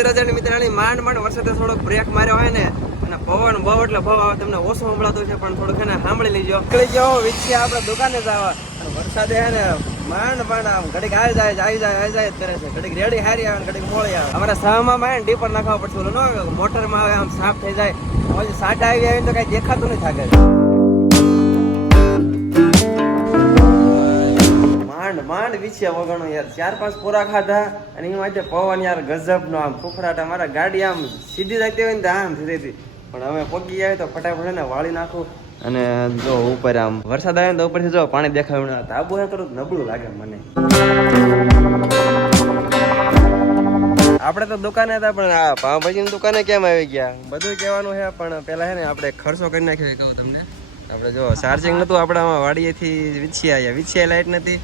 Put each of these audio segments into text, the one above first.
મિત્રજાની મિત્રાણી માંડ માંડ વરસાદે થોડોક બ્રેક માર્યો હોય ને, અને પવન બહુ એટલે બહુ આવે, તમને ઓછો સંભળાતો છે, પણ થોડુંક એને સાંભળી લેજો. નીકળી ગયો વિચે આપણે દુકાને જ આવવા અને વરસાદે હે ને માંડ માંડ આમ ઘડીક આવી જાય આવી જાય આવી જાય કરે છે. ઘડીક રેડી, હારી આવે ઘડીક મોળી આવે. અમારા સહમાં માં ડીપર નાખવા પડશે, ઓલું ન મોટરમાં આવે, આમ સાફ થઈ જાય. પછી સાડા આવી આવી તો કઈ દેખાતું નહીં આગળ. માંડ માંડ વિછ્યા વગણો યાર. ચાર પાંચ પોરા ખાધા અને એ માટે પવન યાર ગજબ નો આમ. ફૂફડાટ અમારા ગાડી આમ સીધી જતી હોય ને આમ ધીરે પણ અમે પગી જાય તો ફટાફટ ને વાળી નાખું. અને જો ઉપર આમ વરસાદ આવે ને તો ઉપરથી જો પાણી દેખાયું ના તાબુ હે નબળું લાગે મને. આપણે તો દુકાને હતા પણ આ પાવભાજીની દુકાને કેમ આવી ગયા? બધું કહેવાનું છે પણ પેલા છે ને આપણે ખર્ચો કરી નાખ્યો કહું તમને. આપણે જો ચાર્જિંગ નતું આપણે આમાં વાડીએથી વિછ્યા આવ્યા વિછ્યા લાઈટ નથી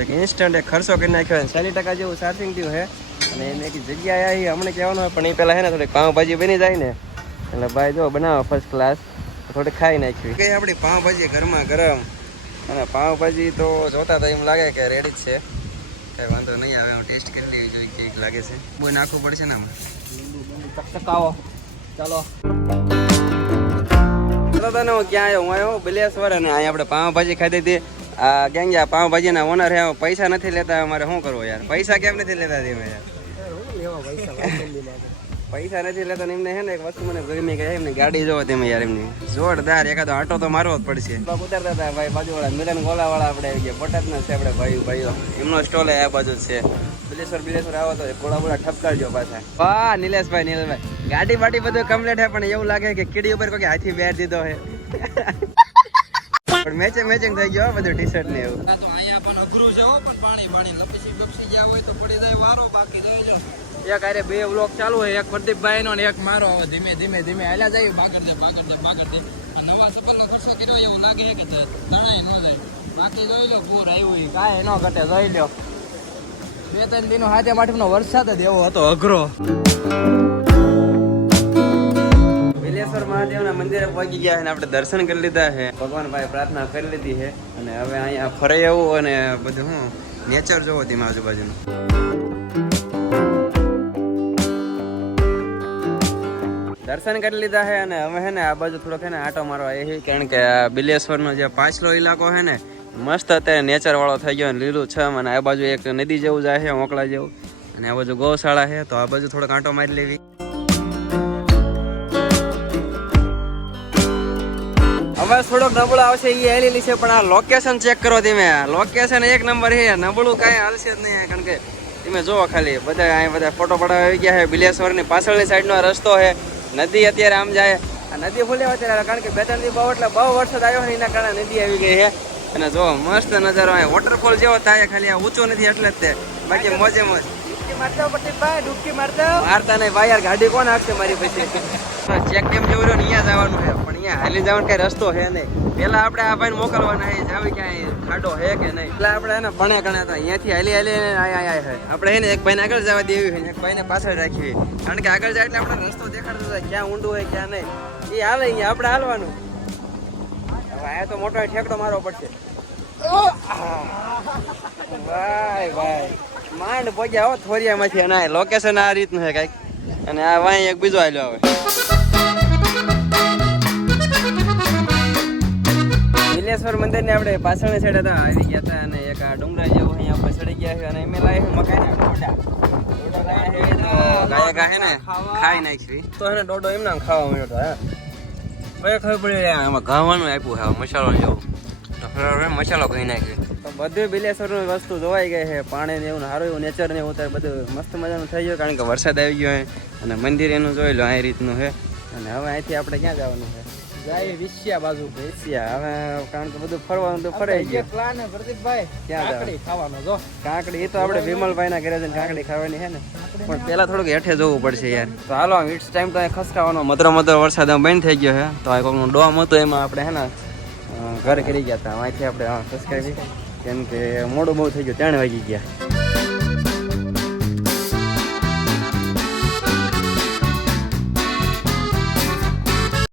એક ઇન્સ્ટન્ટ ખર્ચો કરી નાખ્યો અને ચાલીસ ટકા જેવું ચાર્જિંગ થયું છે. અને એને એક જગ્યાએ આવી અમને કહેવાનું હોય પણ એ પહેલાં છે ને થોડીક પાઉંભાજી બની જાય ને. એટલે ભાઈ જો બનાવો ફર્સ્ટ ક્લાસ થોડી ખાઈ નાખ્યું કઈ આપણી પાઉંભાજી ઘરમાં ગરમ. અને પાઉંભાજી તો જોતા તો એમ લાગે કે રેડી જ છે. કઈ વાંધો નહીં આવે હું ટેસ્ટ કરી લેવી જોઈએ કેવી લાગે છે. બહુ નાખવું પડશે ને આમાં? ચકચકાવો ચાલો. તો તને હું ક્યાં આવ્યો? હું આવ્યો બિલેશ્વર અને અહીંયા આપણે પાઉંભાજી ખાધી હતી. આ કેમ ગયા પાવભાજીના ઓનર હે પૈસા નથી લેતા અમારે શું કરવું યાર? પૈસા કેમ નથી લેતા તમે યાર? પૈસા નથી લેતા એમને હે ને એક વસ્તુ મને ગમી કે એમને ગાડી જોવો તમે યાર એમની. જોરદાર એકાદો આટો તો મારવો જ પડશે. ઉતરતા ઉતારતા હતા ભાઈ બાજુવાળા મિલન ગોલાવાળા આપણે આવી ગયા બોટાદના છે આપણે ભાઈ ભાઈઓ એમનો સ્ટોલ આ બાજુ છે. બિલેશ્વર બિલેશ્વર આવો તો ગોળા બોળા ઠપકારજો પાછા. વાહ નિલેશભાઈ નિલેશભાઈ. ગાડી બાડી બધું કમ્પ્લીટ છે પણ એવું લાગે કે કીડી ઉપર કોઈ હાથી બેર દીધો છે પણ મેચિંગ મેચિંગ થઈ ગયો બધું ટી શર્ટ ને એવું. તો અહીંયા પણ અઘરું છે હો, પણ પાણી પાણી. લપસી, બપસી ગયા હોય તો પડી જાય વારો, બાકી રહેજો એક આરે બે વ્લોગ ચાલુ હોય, એક પ્રદીપભાઈ નો એક મારો. હવે ધીમે ધીમે ધીમે હાલ્યા જાય બાગર દે બાગર દે બાગર દે. આ નવા સફર નો ખર્ચો કર્યો એવું લાગે કે તણાય ન જાય. બાકી જોઈ લો, પૂર આવ્યું કાંઈ ન ઘટે, જોઈ લો. બે ત્રણ દિનો હાથે માઠમનો વરસાદ જ એવો હતો, અઘરો. મહાદેવના મંદિરે પહોંચી ગયા અને આપણે દર્શન કરી લીધા છે. ભગવાન ભાઈ પ્રાર્થના કરી લીધી છે અને હવે અહીંયા ફરી એવું અને બધું હું નેચર જોવો તેમાં આજુબાજુનું. દર્શન કરી લીધા છે અને હવે છે ને આ બાજુ થોડોક છે ને આટો મારવા એ કારણ કે બિલેશ્વરનો જે પાછલો ઇલાકો છે ને, મસ્ત અત્યારે નેચર વાળો થઈ ગયો લીલું છમ અને આ બાજુ એક નદી જેવું જાય છે ઓકળા જેવું. અને આ બાજુ ગૌશાળા છે, તો આ બાજુ થોડોક આંટો મારી લેવી. હવે થોડોક નબળો આવશે એ હેલેલી છે પણ આ લોકેશન ચેક કરો તમે. લોકેશન એક નંબર છે નબળું કાંઈ હાલશે જ નહીં કારણ કે તમે જુઓ ખાલી બધા અહીંયા બધા ફોટો પડાવવા આવી ગયા છે. બિલેશ્વરની પાછળની સાઈડનો રસ્તો છે. નદી અત્યારે આમ જાય. આ નદી ખુલે અત્યારે કારણ કે બે ત્રણ દી બહુ એટલે બહુ વરસાદ આવ્યો ને એના કારણે નદી આવી ગઈ છે. અને જો મસ્ત નજારો અહીંયા વોટરફોલ જેવો થાય ખાલી આ ઊંચો નથી એટલે જ તે. બાકી મોજે મોજ. ડૂબકી મારતો પ્રદીપભાઈ ડૂબકી મારતો. મારતા નહીં ભાઈ યાર ગાડી કોણ હાંકશે મારી પછી? ચેક કેમ જવું રહ્યું ને અહીંયા જવાનું છે. પણ અહીંયા હાલી જવાનો કઈ રસ્તો છે નહીં. પેલા આપણે આ ભાઈને મોકલવાના છે, જાવી ક્યાંય ખાડો છે કે નહીં. એટલે આપણે એને ભણે ગણે હતા અહીંયાથી હાલી હાલી આયા છે. આપણે એને એક ભાઈને આગળ જવા દેવી હોય એક ભાઈને પાછળ રાખવી કારણ કે આગળ જાય એટલે આપણે રસ્તો દેખાડતો હોય ક્યાં ઊંડું હોય ક્યાં નહીં. એ હાલે અહીંયા, આપણે હાલવાનું. હવે અહીંયા તો મોટો ઠેકડો મારવો પડશે. ભાઈ ભાઈ માંડ પગ્યા હો, થોરિયામાંથી અને લોકેશન આ રીતનું છે કાંઈક. અને આ વાય એક બીજો આવ્યો હવે વિલેશ્વર મંદિર ને આપણે પાછળ છેડે હતા આવી ગયા હતા અને એક આ ડુંગરા જેવું અહીંયા આપણે ચડી ગયા છે અને એમે લાવે મકાઈ ના ડોડા ગાય ગા ને ખાઈ નાખી. તો એને ડોડો એમના ખાવા મળ્યો હતો હે. હવે ખબર પડી એમાં આમાં ઘાવાનું આપ્યું છે મસાલો જેવું. મસાલો ખાઈ નાખ્યો તો બધું બિલેશ્વરની વસ્તુ જોવાઈ ગઈ છે. પાણી ને એવું સારું એવું નેચર ને એવું ત્યારે બધું મસ્ત મજાનું થઈ ગયું. કારણ કે વરસાદ આવી ગયો છે અને મંદિર એનું જોઈ લો આ રીતનું છે. અને હવે અહીંથી આપણે ક્યાં જવાનું છે? જાય વિશ્યા બાજુ. એશિયા હવે કારણ કે બધું ફરવાનું તો ફરાઈ ગયું. પ્લાન પ્રદીપભાઈ ક્યાં કાકડી ખાવાનો જો. કાકડી એ તો આપણે વિમલભાઈ ના ઘરે જઈને કાકડી ખાવાની છે ને. પણ પેલા થોડુંક હેઠે જવું પડશે યાર. તો હાલો ઇટ્સ ટાઈમ તો ખસકાવાનો. મધરો મધરો વરસાદ બંધ થઈ ગયો છે. તો આ કોકનું ડોમ હતો એમાં આપણે હે ને ઘર કરી ગયા હતા. અહીંથી આપણે હા, કેમ કે મોડું બહુ થઈ ગયું ત્રણ વાગી ગયા.